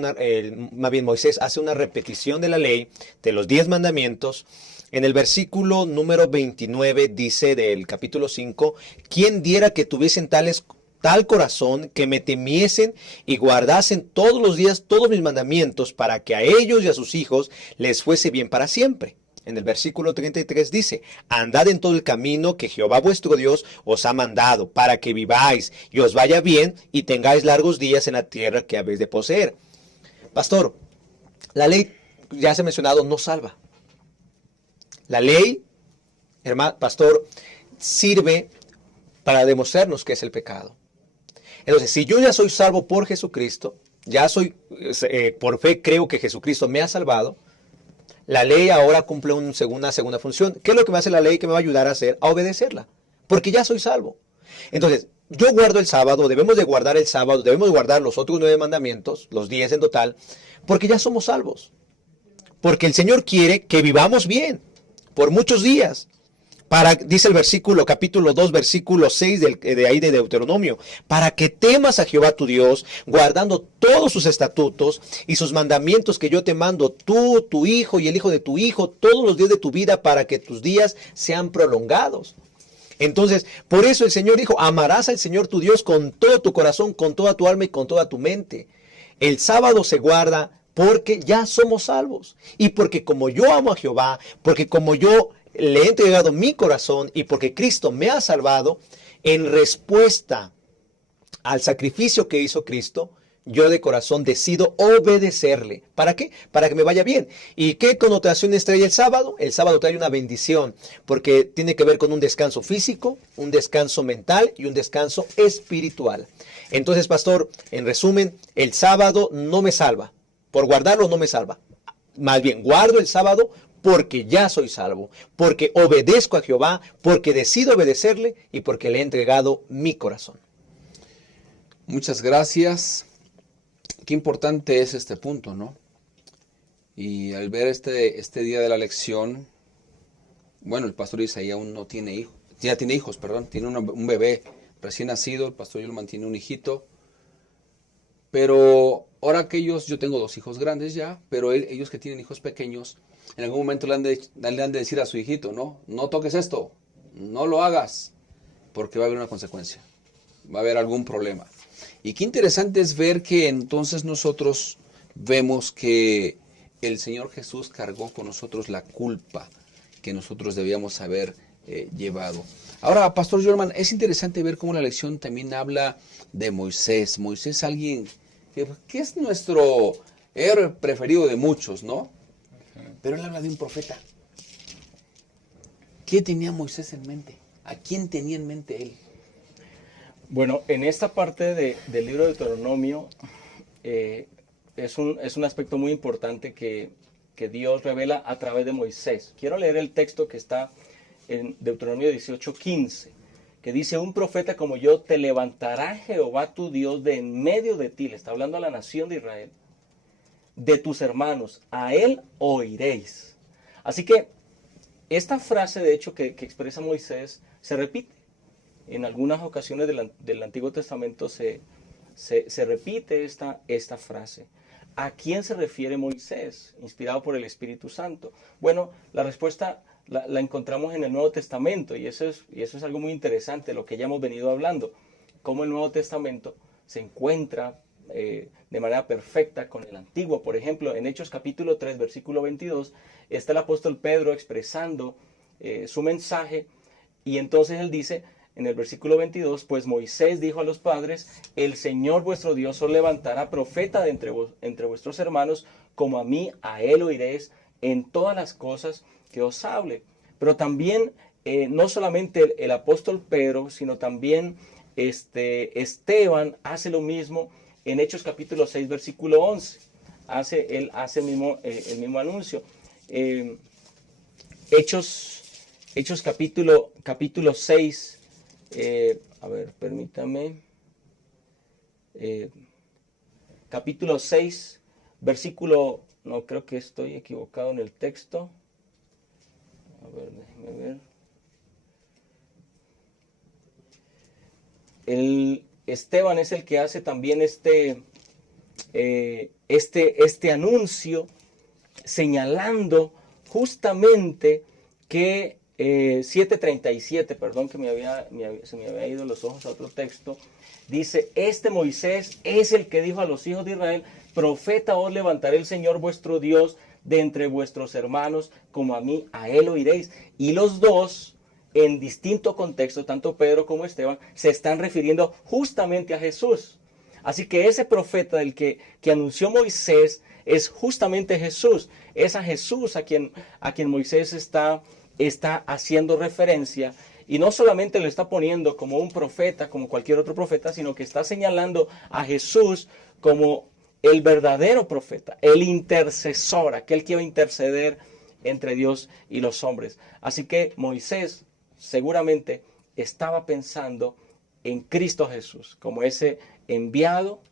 más bien Moisés hace una repetición de la ley, de los 10 mandamientos. En el versículo número 29 dice del capítulo 5, ¿quién diera que tuviesen tal corazón que me temiesen y guardasen todos los días todos mis mandamientos para que a ellos y a sus hijos les fuese bien para siempre? En el versículo 33 dice, andad en todo el camino que Jehová vuestro Dios os ha mandado, para que viváis y os vaya bien y tengáis largos días en la tierra que habéis de poseer. Pastor, la ley, ya se ha mencionado, no salva. La ley, hermano, pastor, sirve para demostrarnos qué es el pecado. Entonces, si yo ya soy salvo por Jesucristo, por fe creo que Jesucristo me ha salvado, la ley ahora cumple una segunda función. ¿Qué es lo que me hace la ley que me va a ayudar a hacer? A obedecerla. Porque ya soy salvo. Entonces, yo guardo el sábado, debemos de guardar el sábado, debemos de guardar los otros 9 mandamientos, los 10 en total, porque ya somos salvos. Porque el Señor quiere que vivamos bien por muchos días. Dice el versículo, capítulo 2, versículo 6 de ahí de Deuteronomio, para que temas a Jehová tu Dios, guardando todos sus estatutos y sus mandamientos que yo te mando, tú, tu hijo y el hijo de tu hijo, todos los días de tu vida, para que tus días sean prolongados. Entonces, por eso el Señor dijo, amarás al Señor tu Dios con todo tu corazón, con toda tu alma y con toda tu mente. El sábado se guarda porque ya somos salvos. Y porque como yo amo a Jehová, porque como yo le he entregado mi corazón y porque Cristo me ha salvado, en respuesta al sacrificio que hizo Cristo, yo de corazón decido obedecerle. ¿Para qué? Para que me vaya bien. ¿Y qué connotaciones trae el sábado? El sábado trae una bendición, porque tiene que ver con un descanso físico, un descanso mental y un descanso espiritual. Entonces, pastor, en resumen, el sábado no me salva. Por guardarlo no me salva. Más bien, guardo el sábado porque ya soy salvo, porque obedezco a Jehová, porque decido obedecerle y porque le he entregado mi corazón. Muchas gracias. Qué importante es este punto, ¿no? Y al ver este día de la lección, bueno, el pastor Isaí aún no tiene hijos, ya tiene hijos, perdón, tiene un bebé recién nacido, el pastor Yulman tiene un hijito, pero ahora que yo tengo 2 hijos grandes ya, pero ellos que tienen hijos pequeños, en algún momento le han de decir a su hijito, no toques esto, no lo hagas, porque va a haber una consecuencia, va a haber algún problema. Y qué interesante es ver que entonces nosotros vemos que el Señor Jesús cargó con nosotros la culpa que nosotros debíamos haber llevado. Ahora, Pastor Jorman, es interesante ver cómo la lección también habla de Moisés. Moisés es alguien que es nuestro héroe preferido de muchos, ¿no? Pero él habla de un profeta. ¿Qué tenía Moisés en mente? ¿A quién tenía en mente él? Bueno, en esta parte del libro de Deuteronomio es un aspecto muy importante que Dios revela a través de Moisés. Quiero leer el texto que está en Deuteronomio 18:15, que dice, un profeta como yo te levantará Jehová tu Dios de en medio de ti, le está hablando a la nación de Israel, de tus hermanos, a él oiréis. Así que esta frase, de hecho, que expresa Moisés, se repite. En algunas ocasiones del Antiguo Testamento se repite esta frase. ¿A quién se refiere Moisés, inspirado por el Espíritu Santo? Bueno, la respuesta la encontramos en el Nuevo Testamento, y eso es algo muy interesante, lo que ya hemos venido hablando, cómo el Nuevo Testamento se encuentra de manera perfecta con el Antiguo. Por ejemplo, en Hechos capítulo 3, versículo 22, está el apóstol Pedro expresando su mensaje, y entonces él dice, en el versículo 22, pues Moisés dijo a los padres, el Señor vuestro Dios os levantará profeta de entre vuestros hermanos, como a mí, a él oiréis en todas las cosas que os hable. Pero también, no solamente el apóstol Pedro, sino también Esteban hace lo mismo en Hechos capítulo 6, versículo 11. Él hace el mismo anuncio. Hechos capítulo 6, permítame. Capítulo 6, versículo no, creo que estoy equivocado en el texto. A ver, déjenme ver. Esteban es el que hace también este anuncio señalando justamente que 7:37, perdón que se me había ido los ojos a otro texto, dice, este Moisés es el que dijo a los hijos de Israel, profeta os levantaré el Señor vuestro Dios de entre vuestros hermanos, como a mí, a él oiréis. Y los dos, en distinto contexto, tanto Pedro como Esteban, se están refiriendo justamente a Jesús. Así que ese profeta del que anunció Moisés es justamente Jesús. Es a Jesús a quien Moisés está haciendo referencia. Y no solamente lo está poniendo como un profeta, como cualquier otro profeta, sino que está señalando a Jesús como el verdadero profeta, el intercesor, aquel que iba a interceder entre Dios y los hombres. Así que Moisés seguramente estaba pensando en Cristo Jesús, como ese enviado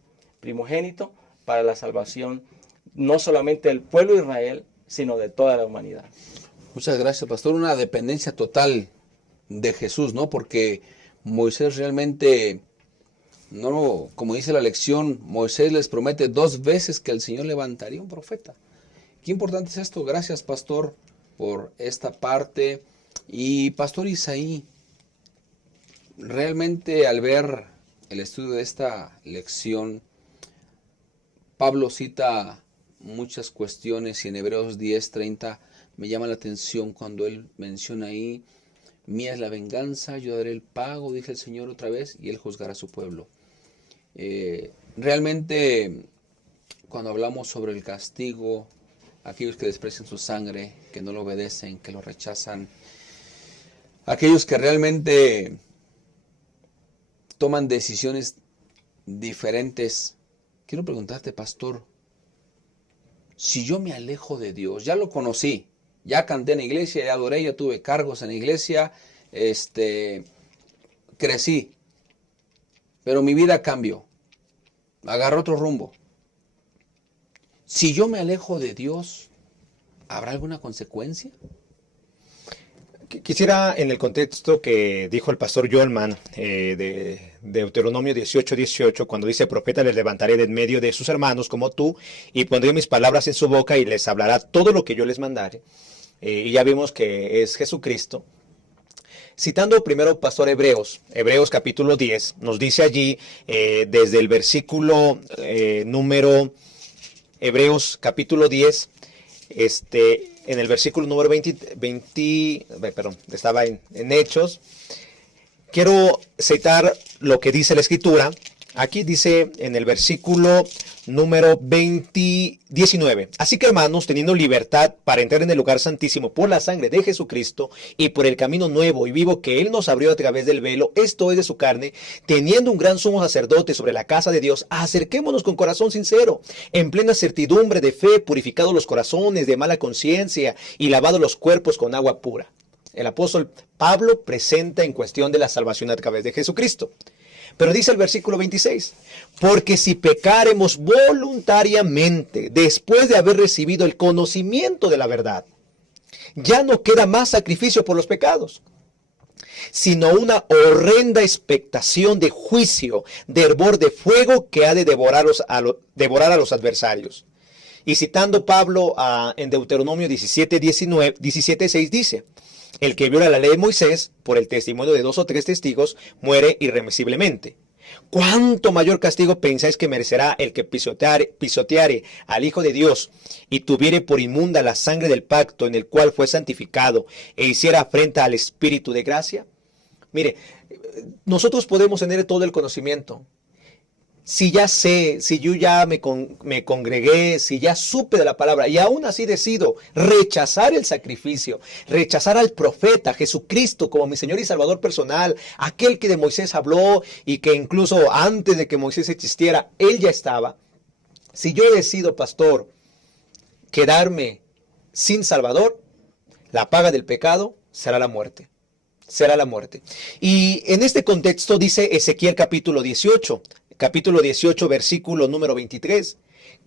primogénito para la salvación, no solamente del pueblo de Israel, sino de toda la humanidad. Muchas gracias, pastor. Una dependencia total de Jesús, ¿no? Porque Moisés realmente, no, como dice la lección, Moisés les promete 2 veces que el Señor levantaría un profeta. Qué importante es esto. Gracias, pastor, por esta parte. Y pastor Isaí, realmente al ver el estudio de esta lección, Pablo cita muchas cuestiones y en Hebreos 10:30 me llama la atención cuando él menciona ahí, mía es la venganza, yo daré el pago, dice el Señor otra vez, y él juzgará a su pueblo. Realmente, cuando hablamos sobre el castigo, aquellos que desprecian su sangre, que no lo obedecen, que lo rechazan, aquellos que realmente toman decisiones diferentes, quiero preguntarte, pastor, si yo me alejo de Dios, ya lo conocí, ya canté en la iglesia, ya adoré, ya tuve cargos en la iglesia, crecí, pero mi vida cambió, agarró otro rumbo. Si yo me alejo de Dios, ¿habrá alguna consecuencia? Quisiera, en el contexto que dijo el pastor Yolman de Deuteronomio 18:18, cuando dice, profeta les levantaré de en medio de sus hermanos como tú, y pondré mis palabras en su boca y les hablará todo lo que yo les mandare. Y ya vimos que es Jesucristo. Citando primero pastor Hebreos capítulo 10, nos dice allí, desde el versículo Hebreos capítulo 10, en el versículo número 20 estaba en Hechos. Quiero citar lo que dice la Escritura. Aquí dice en el versículo número 19. Así que, hermanos, teniendo libertad para entrar en el lugar santísimo por la sangre de Jesucristo y por el camino nuevo y vivo que Él nos abrió a través del velo, esto es de su carne, teniendo un gran sumo sacerdote sobre la casa de Dios, acerquémonos con corazón sincero, en plena certidumbre de fe, purificados los corazones de mala conciencia y lavados los cuerpos con agua pura. El apóstol Pablo presenta en cuestión de la salvación a través de Jesucristo. Pero dice el versículo 26, porque si pecáremos voluntariamente después de haber recibido el conocimiento de la verdad, ya no queda más sacrificio por los pecados, sino una horrenda expectación de juicio, de hervor de fuego que ha de devorar a los adversarios. Y citando Pablo en Deuteronomio 17:6 dice, el que viola la ley de Moisés, por el testimonio de 2 o 3 testigos, muere irremisiblemente. ¿Cuánto mayor castigo pensáis que merecerá el que pisoteare al Hijo de Dios y tuviere por inmunda la sangre del pacto en el cual fue santificado e hiciera afrenta al Espíritu de gracia? Mire, nosotros podemos tener todo el conocimiento. Si ya sé, si yo ya me congregué, si ya supe de la palabra y aún así decido rechazar el sacrificio, rechazar al profeta Jesucristo como mi Señor y Salvador personal, aquel que de Moisés habló y que incluso antes de que Moisés existiera, Él ya estaba. Si yo decido, pastor, quedarme sin Salvador, la paga del pecado será la muerte. Será la muerte. Y en este contexto dice Ezequiel capítulo 18, versículo número 23.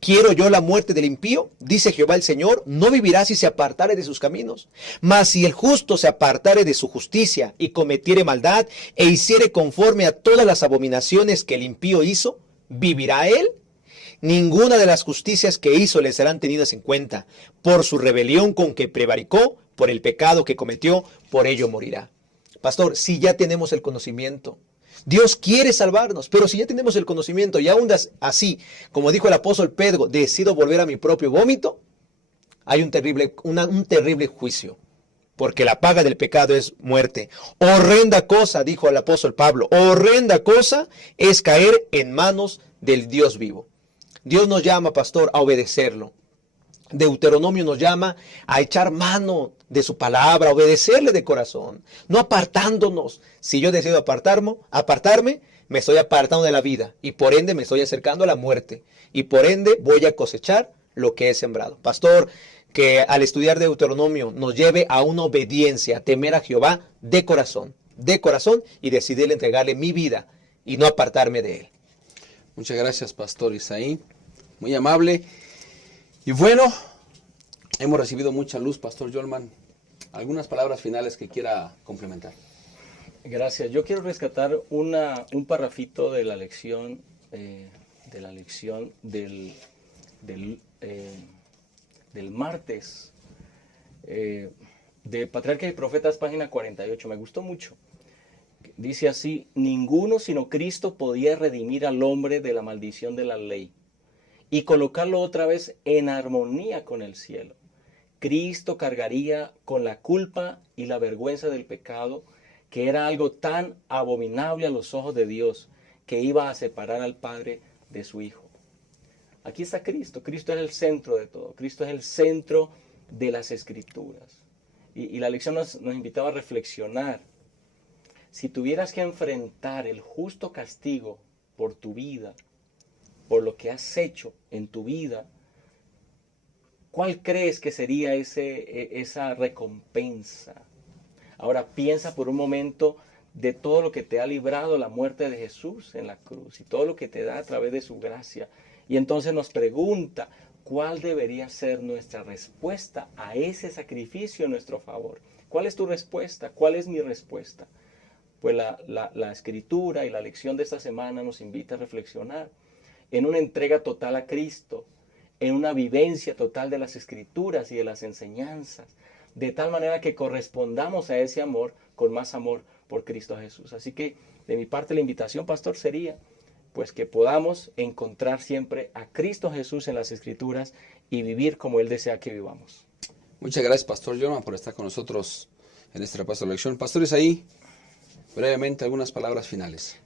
¿Quiero yo la muerte del impío? Dice Jehová el Señor, no vivirá si se apartare de sus caminos. Mas si el justo se apartare de su justicia y cometiere maldad e hiciere conforme a todas las abominaciones que el impío hizo, ¿vivirá él? Ninguna de las justicias que hizo le serán tenidas en cuenta. Por su rebelión con que prevaricó, por el pecado que cometió, por ello morirá. Pastor, si ya tenemos el conocimiento, Dios quiere salvarnos, pero si ya tenemos el conocimiento y aún así, como dijo el apóstol Pedro, decido volver a mi propio vómito, hay un terrible juicio, porque la paga del pecado es muerte. Horrenda cosa, dijo el apóstol Pablo, horrenda cosa es caer en manos del Dios vivo. Dios nos llama, pastor, a obedecerlo. Deuteronomio nos llama a echar mano de su palabra, a obedecerle de corazón, no apartándonos. Si yo decido apartarme, me estoy apartando de la vida y por ende me estoy acercando a la muerte y por ende voy a cosechar lo que he sembrado. Pastor, que al estudiar Deuteronomio nos lleve a una obediencia, a temer a Jehová de corazón y decidirle entregarle mi vida y no apartarme de él. Muchas gracias, Pastor Isaí. Muy amable. Y bueno, hemos recibido mucha luz, Pastor Yolman. ¿Algunas palabras finales que quiera complementar? Gracias. Yo quiero rescatar un parrafito de la lección, del martes, de Patriarcas y Profetas, página 48. Me gustó mucho. Dice así: ninguno sino Cristo podía redimir al hombre de la maldición de la ley y colocarlo otra vez en armonía con el cielo. Cristo cargaría con la culpa y la vergüenza del pecado, que era algo tan abominable a los ojos de Dios, que iba a separar al Padre de su Hijo. Aquí está Cristo. Cristo es el centro de todo. Cristo es el centro de las Escrituras. Y la lección nos invitaba a reflexionar. Si tuvieras que enfrentar el justo castigo por tu vida, por lo que has hecho en tu vida, ¿cuál crees que sería esa recompensa? Ahora piensa por un momento de todo lo que te ha librado la muerte de Jesús en la cruz y todo lo que te da a través de su gracia. Y entonces nos pregunta, ¿cuál debería ser nuestra respuesta a ese sacrificio en nuestro favor? ¿Cuál es tu respuesta? ¿Cuál es mi respuesta? Pues la escritura y la lección de esta semana nos invita a reflexionar en una entrega total a Cristo, en una vivencia total de las Escrituras y de las enseñanzas, de tal manera que correspondamos a ese amor con más amor por Cristo Jesús. Así que de mi parte la invitación, pastor, sería pues que podamos encontrar siempre a Cristo Jesús en las Escrituras y vivir como Él desea que vivamos. Muchas gracias, Pastor Yolman, por estar con nosotros en este repaso de la lección. Pastor Isaí, brevemente algunas palabras finales.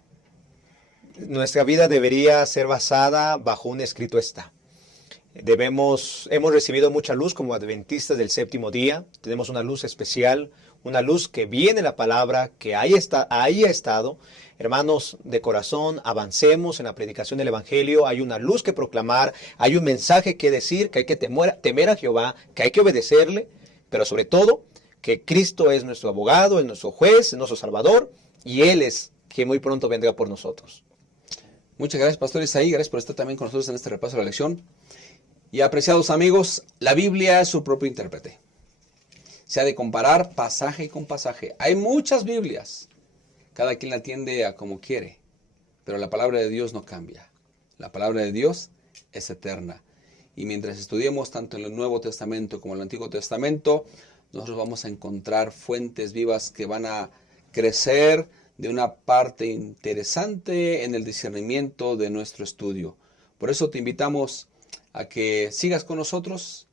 Nuestra vida debería ser basada bajo un escrito está. Hemos recibido mucha luz como adventistas del séptimo día. Tenemos una luz especial, una luz que viene de la palabra, que ahí ha estado. Hermanos de corazón, avancemos en la predicación del Evangelio. Hay una luz que proclamar, hay un mensaje que decir, que hay que temer a Jehová, que hay que obedecerle, pero sobre todo que Cristo es nuestro abogado, es nuestro juez, es nuestro Salvador, y Él es quien muy pronto vendrá por nosotros. Muchas gracias, Pastor Isaí. Gracias por estar también con nosotros en este repaso de la lección. Y apreciados amigos, la Biblia es su propio intérprete. Se ha de comparar pasaje con pasaje. Hay muchas Biblias. Cada quien la atiende a como quiere. Pero la palabra de Dios no cambia. La palabra de Dios es eterna. Y mientras estudiemos tanto en el Nuevo Testamento como en el Antiguo Testamento, nosotros vamos a encontrar fuentes vivas que van a crecer de una parte interesante en el discernimiento de nuestro estudio. Por eso te invitamos a que sigas con nosotros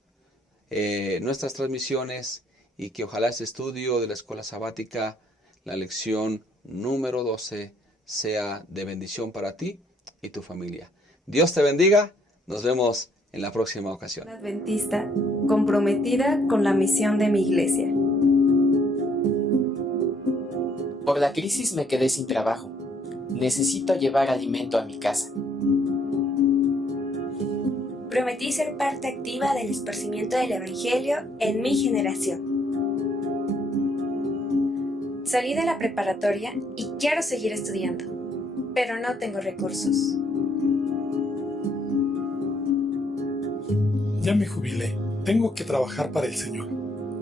nuestras transmisiones y que ojalá este estudio de la escuela sabática, la lección número 12, sea de bendición para ti y tu familia. Dios te bendiga. Nos vemos en la próxima ocasión. Adventista, comprometida con la misión de mi iglesia. Por la crisis me quedé sin trabajo. Necesito llevar alimento a mi casa. Prometí ser parte activa del esparcimiento del Evangelio en mi generación. Salí de la preparatoria y quiero seguir estudiando, pero no tengo recursos. Ya me jubilé. Tengo que trabajar para el Señor.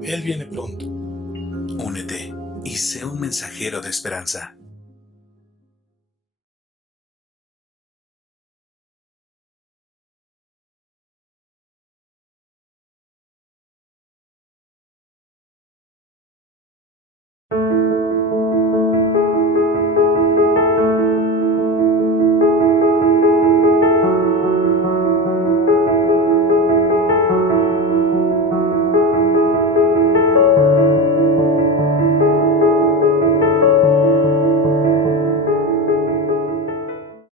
Él viene pronto. Únete y sé un mensajero de esperanza.